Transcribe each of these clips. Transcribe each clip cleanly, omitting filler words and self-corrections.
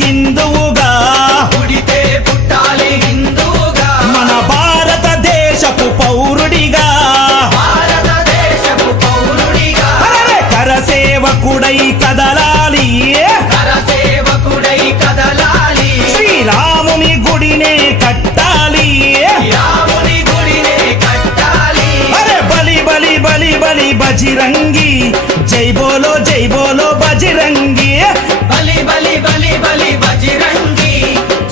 హిందువుగా పుడితే పుట్టాలి హిందువుగా మన భారతదేశపు పౌరుడిగా భారతదేశపు పౌరుడిగా కరసేవకుడై కదలాలి కరసేవకుడై కదలాలి శ్రీరాముని గుడినే కట్టాలి రాముని గుడినే కట్టాలి అరే బలి బలి బలి బలి బజిరంగి జై బోలో బజిరంగి బలి బలి బలి బలి బజిరంగి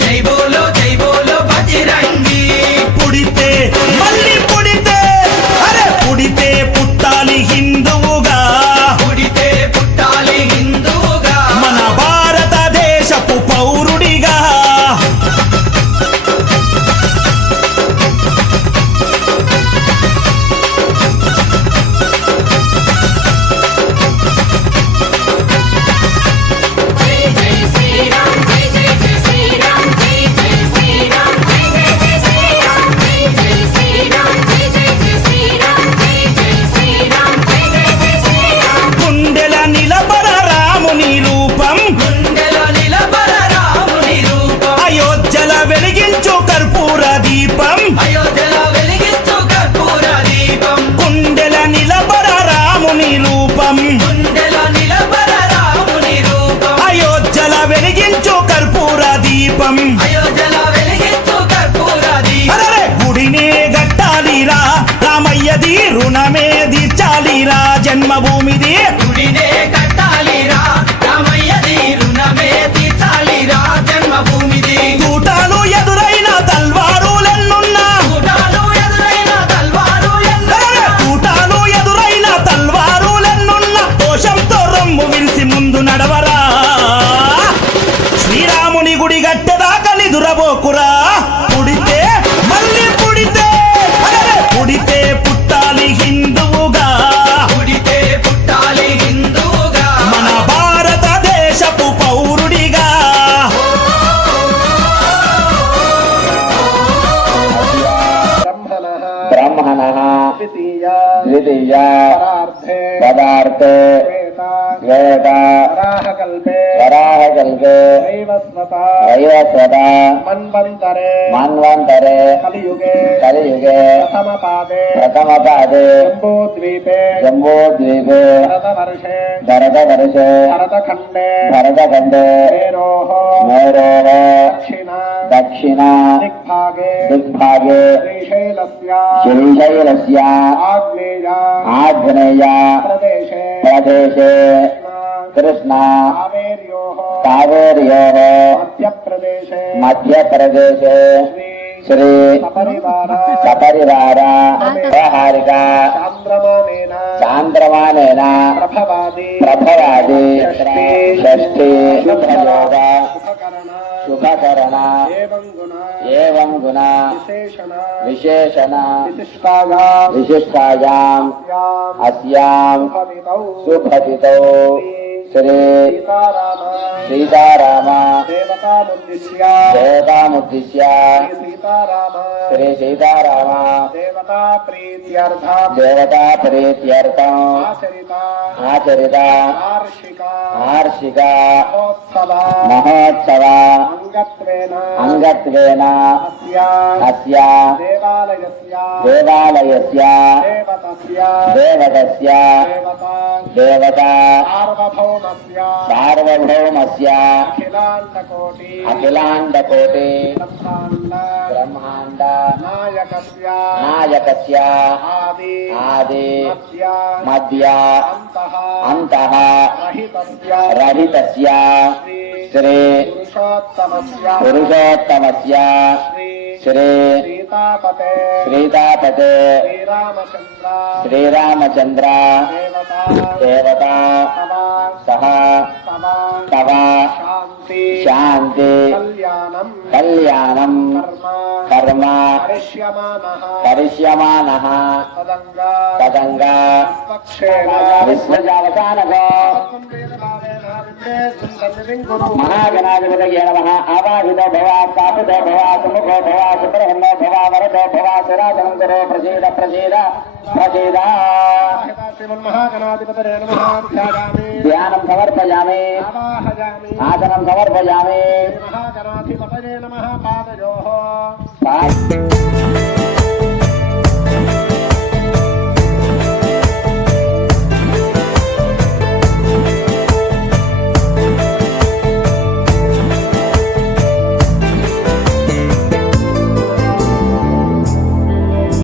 జై బోలో బజిరంగి పుడితే మళ్ళీ పుడితే అరే పుడితే పుట్టాలి హిందువుగా పుడితే పుట్టాలి హిందువుగా మన భారతదేశపు పౌరుడిగా గుండెల నిలబర రాముని రూపం గుండెలో నిలబడ రాముని రూపం అయోధ్యల వెలిగించు కర్పూర దీపం అయోధ్యలో వెలిగించు కర్పూర దీపం గుండెల నిలబర రాముని రూపం గుండెలో నిలబడ రాముని రూపం అయోధ్యల వెలిగించు కర్పూర దీపం అయోధ్యలో వెలిగించు కర్పూర దీపం అరే గుడినే గట్టాలిరా రామయ్యది రుణమే తీర్చాలిరా జన్మభూమిది గుడినే కట్టాలిరా రామయ్యది రుణమే తీర్చాలిరా జన్మభూమిది తూటాలు ఎదురైన తల్వారులెన్నున్నా కూటాలు ఎదురైన తల్వారు అరే తూటాలు ఎదురైన తల్వారులెన్నున్నా దోషంతో రొమ్ము విరిసి ముందు నడవరా శ్రీరాముని గుడి గట్టెదాకా నిదురబోకురా పుడితే మళ్ళీ పుడితే అరే పుడితే పుట్టాలి హిందువుగా పుడితే పుట్టాలి హిందువుగా మన భారతదేశపు పౌరుడిగా బ్రహ్మణః ద్వితీయ పదార్థే వేద వరాహకల్పే వైవస్వత మన్వంతరే కలియుగే ప్రథమపాదే జంబూద్వీపే భరతవర్షే భరతఖండే మేరోః దక్షిణ దిగ్భాగే శ్రీశైలస్య ఆగ్నేయ ప్రదేశే కృష్ణ కావేర్యోః మధ్యప్రదేశే శ్రీ సపరివార వ్యవహారిక చాంద్రమానేన ప్రభవాది షష్ఠి శుభయోగ శుభకరణ ఏవం గుణ విశేషణ విశిష్టాయాం అస్యాం సుభతితౌ శ్రీ సీతారామ దేవతాముద్దిశ్య శ్రీ సీతారామ దేవతా ప్రీత్యర్థం ఆచరిత వార్షిక మహోత్సవ అంగత్వేన అస్య దేవాలయస్య దేవతస్య దేవతా సార్వభౌమస్య అఖిలాండకోటి బ్రహ్మాండ నాయకస్య ఆది మధ్య అంతః రహితస్య శ్రీ పురుషోత్తమస్య శ్రీ శ్రీతాపతే శ్రీరామచంద్ర దేవతా సహ తవ శాంతి కళ్యాణం కళ్యాణం కర్మ కర్మ కరిష్యమానః కరిష్యమానః తదంగా తదంగా విశ్వజావసానకో మహాగణాధిపతయే నమః ఆవాహితో భవ స్థాపితో భవ సుముఖో భవ సుబ్రహ్మణ్యో భవ వరదో భవ శిరాసనం కరో ప్రసీద ప్రసీద ప్రసీద శ్రీమన్మహాగణాధిపతయే నమః ధ్యాయామి ధ్యానం సమర్పయామి ఆవాహయామి ఆసనం సమర్పయామి మహాగణాధిపతయే నమః పాదయోః పా-